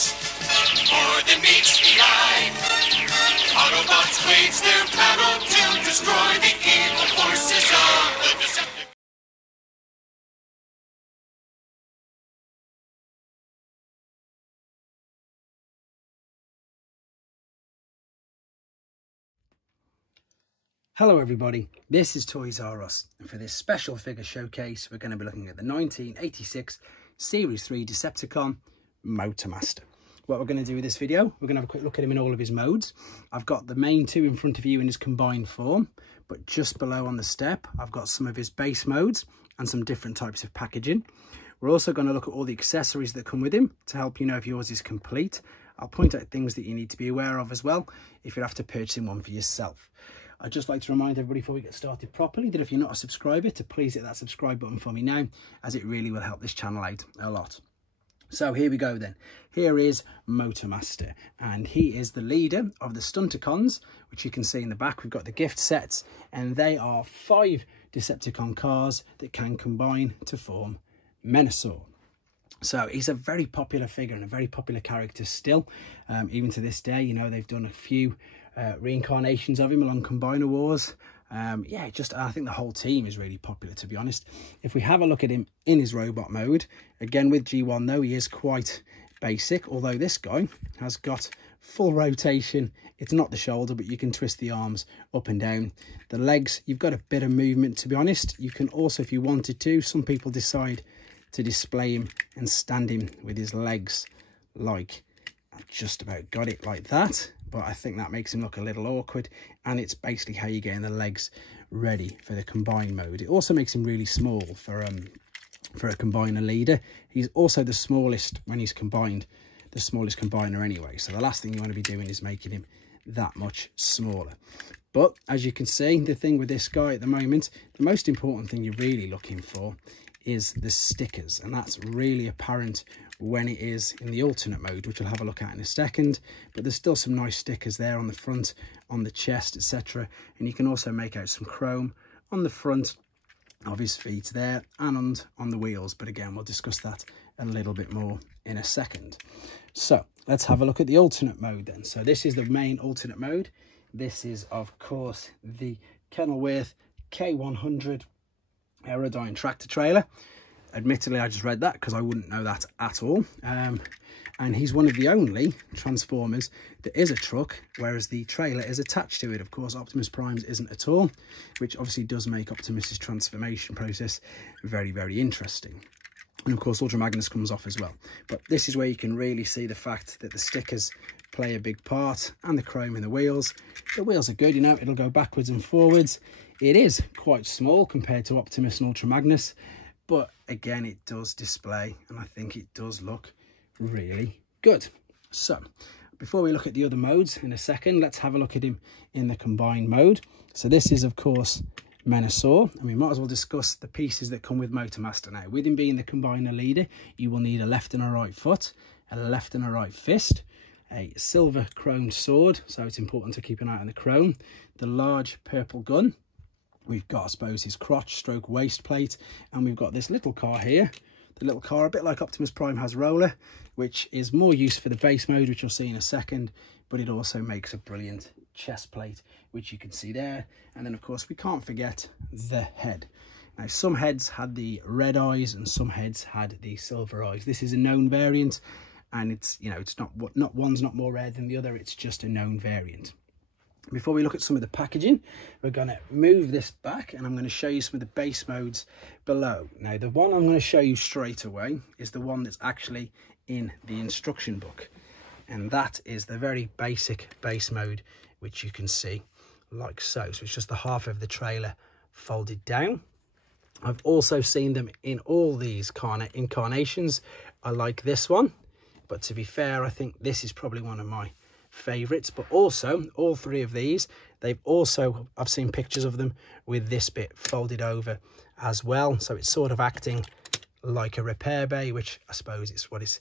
Force, more than meets the eye. Autobots wage their battle to destroy the evil forces of the Decepticons. Hello everybody, this is Toys R Us, and for this special figure showcase we're going to be looking at the 1986 Series 3 Decepticon Motormaster. What we're going to do with this video, we're going to have a quick look at him in all of his modes. I've got the main two in front of you in his combined form, but just below on the step I've got some of his base modes and some different types of packaging. We're also going to look at all the accessories that come with him to help you know if yours is complete. I'll point out things that you need to be aware of as well if you have to purchase one for yourself. I'd just like to remind everybody before we get started properly that if you're not a subscriber, to please hit that subscribe button for me now, as it really will help this channel out a lot. So here we go then. Here is Motormaster, and he is the leader of the Stunticons, which you can see in the back. We've got the gift sets, and they are 5 Decepticon cars that can combine to form Menasor. So he's a very popular figure and a very popular character still, even to this day. You know, they've done a few reincarnations of him along Combiner Wars. Yeah, I think the whole team is really popular, to be honest. If we have a look at him in his robot mode, again with G1 though, he is quite basic, although this guy has got full rotation. It's not the shoulder, but you can twist the arms up and down. The legs, you've got a bit of movement, to be honest. You can also, if you wanted to, some people decide to display him and stand him with his legs like, I've just about got it like that, but I think that makes him look a little awkward, and it's basically how you're getting the legs ready for the combine mode. It also makes him really small for a combiner leader. He's also the smallest when he's combined, the smallest combiner anyway, so the last thing you want to be doing is making him that much smaller. But as you can see, the thing with this guy at the moment, the most important thing you're really looking for is the stickers, and that's really apparent when it is in the alternate mode, which we'll have a look at in a second. But there's still some nice stickers there on the front, on the chest, etc. And you can also make out some chrome on the front of his feet there and on the wheels, but again we'll discuss that a little bit more in a second. So let's have a look at the alternate mode then. So this is the main alternate mode. This is of course the Kenilworth K100 Aerodyne tractor trailer. Admittedly, I just read that because I wouldn't know that at all. And he's one of the only Transformers that is a truck, whereas the trailer is attached to it. Of course, Optimus Prime's isn't at all, which obviously does make Optimus's transformation process very, very interesting. And of course, Ultra Magnus comes off as well. But this is where you can really see the fact that the stickers play a big part, and the chrome in the wheels. The wheels are good, you know, it'll go backwards and forwards. It is quite small compared to Optimus and Ultra Magnus, but again, it does display, and I think it does look really good. So before we look at the other modes in a second, let's have a look at him in the combined mode. So this is of course Menasor, and we might as well discuss the pieces that come with Motormaster now. With him being the combiner leader, you will need a left and a right foot, a left and a right fist, a silver chromed sword, so it's important to keep an eye on the chrome, the large purple gun. We've got, I suppose, his crotch stroke waist plate, and we've got this little car here. The little car, a bit like Optimus Prime has roller, which is more used for the base mode, which you'll see in a second, but it also makes a brilliant chest plate, which you can see there. And then of course we can't forget the head. Now some heads had the red eyes and some heads had the silver eyes. This is a known variant, and it's, you know, it's not one's not more rare than the other, it's just a known variant. Before we look at some of the packaging, we're going to move this back and I'm going to show you some of the base modes below. Now the one I'm going to show you straight away is the one that's actually in the instruction book, and that is the very basic base mode, which you can see like so. So it's just the half of the trailer folded down. I've also seen them in all these incarnations. I like this one, but to be fair, I think this is probably one of my favorites. But also all three of these, I've seen pictures of them with this bit folded over as well, so it's sort of acting like a repair bay, which I suppose is what it's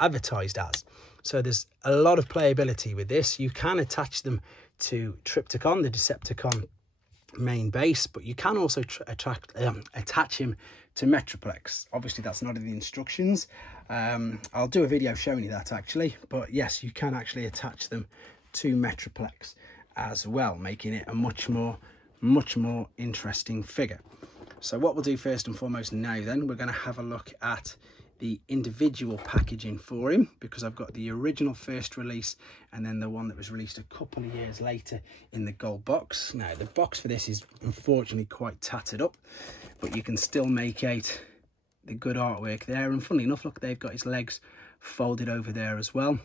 advertised as. So there's a lot of playability with this. You can attach them to Tripticon, the Decepticon main base, but you can also attach him to Metroplex. Obviously that's not in the instructions. I'll do a video showing you that actually, but yes, you can actually attach them to Metroplex as well, making it a much more interesting figure. So what we'll do first and foremost now then, we're going to have a look at the individual packaging for him, because I've got the original first release and then the one that was released a couple of years later in the gold box. Now the box for this is unfortunately quite tattered up, but you can still make out the good artwork there, and funnily enough, look, they've got his legs folded over there as well.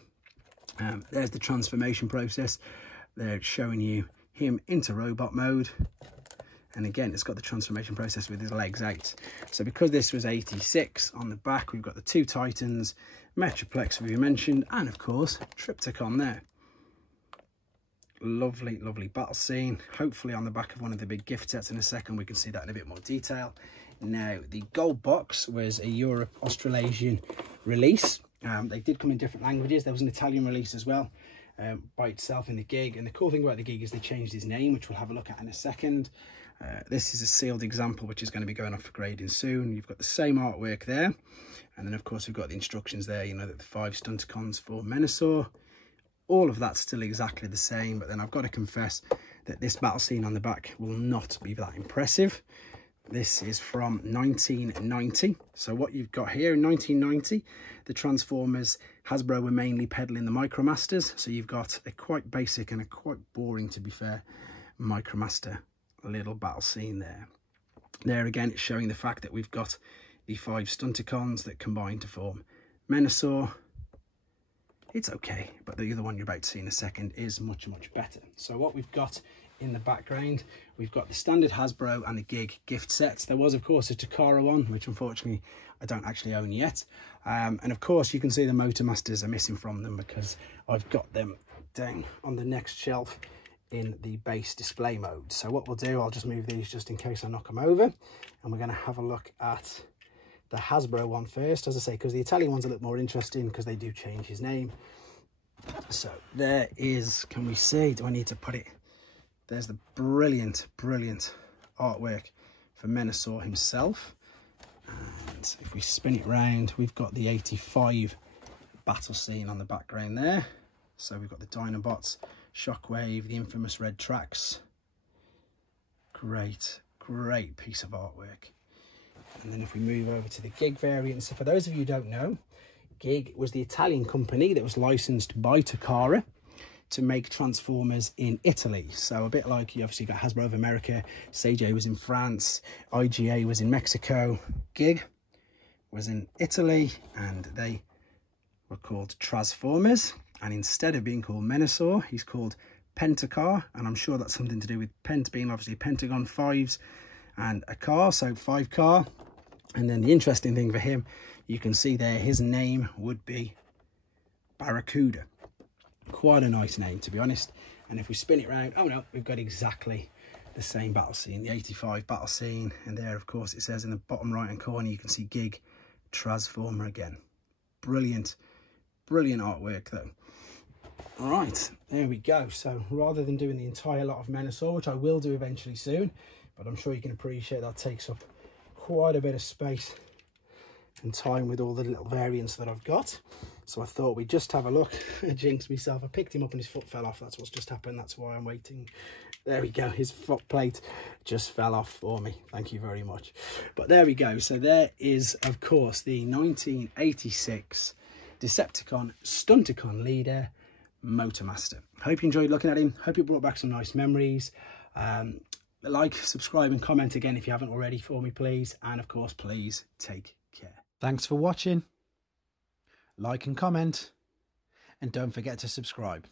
There's the transformation process. They're showing you him into robot mode, and again it's got the transformation process with his legs out. So because this was 86, on the back we've got the two Titans, Metroplex we mentioned, and of course Triptychon there. Lovely battle scene. Hopefully on the back of one of the big gift sets in a second we can see that in a bit more detail. Now the gold box was a Europe Australasian release. They did come in different languages. There was an Italian release as well, by itself in the gig, and the cool thing about the gig is they changed his name, which we'll have a look at in a second. This is a sealed example which is going to be going off for grading soon. You've got the same artwork there, and then of course we've got the instructions there, you know, that the 5 stunticons for Menasor. All of that's still exactly the same, but then I've got to confess that this battle scene on the back will not be that impressive. This is from 1990. So what you've got here in 1990, the Transformers, Hasbro were mainly peddling the Micromasters. So you've got a quite basic and a quite boring, to be fair, Micromaster little battle scene there. There again, it's showing the fact that we've got the 5 stunticons that combine to form Menasor. It's okay, but the other one you're about to see in a second is much better. So what we've got in the background, we've got the standard Hasbro and the gig gift sets. There was of course a Takara one, which unfortunately I don't actually own yet, and of course you can see the Motormasters are missing from them because I've got them down on the next shelf in the base display mode. So what we'll do, I'll just move these just in case I knock them over, and we're going to have a look at the Hasbro one first, as I say, because the Italian one's a little more interesting because they do change his name. So there is, can we see, do I need to put it? There's the brilliant artwork for Menasor himself. And if we spin it round, we've got the 85 battle scene on the background there. So we've got the Dinobots, Shockwave, the infamous red tracks. Great piece of artwork. And then if we move over to the gig variant, so for those of you who don't know, Gig was the Italian company that was licensed by Takara to make Transformers in Italy. So a bit like you obviously got Hasbro of America, Seijay was in France, IGA was in Mexico, Gig was in Italy, and they were called Transformers. And instead of being called Menasor, he's called Pentacar, and I'm sure that's something to do with Pent being obviously Pentagon 5s and a car, so 5 car. And then the interesting thing for him, you can see there, his name would be Barracuda. Quite a nice name, to be honest. And if we spin it round, oh no, we've got exactly the same battle scene, the 85 battle scene. And there, of course, it says in the bottom right hand corner, you can see Gig Transformer again. Brilliant artwork though. All right, there we go. So rather than doing the entire lot of Menasor, which I will do eventually soon, but I'm sure you can appreciate that takes up quite a bit of space and time with all the little variants that I've got. So I thought we'd just have a look. I jinxed myself. I picked him up and his foot fell off. That's what's just happened. That's why I'm waiting. There we go. His foot plate just fell off for me. Thank you very much. But there we go. So there is, of course, the 1986 Decepticon Stunticon leader, Motormaster. Hope you enjoyed looking at him. Hope it brought back some nice memories. Like, subscribe and comment again if you haven't already for me, please. And of course, please take care. Thanks for watching. Like and comment, and don't forget to subscribe.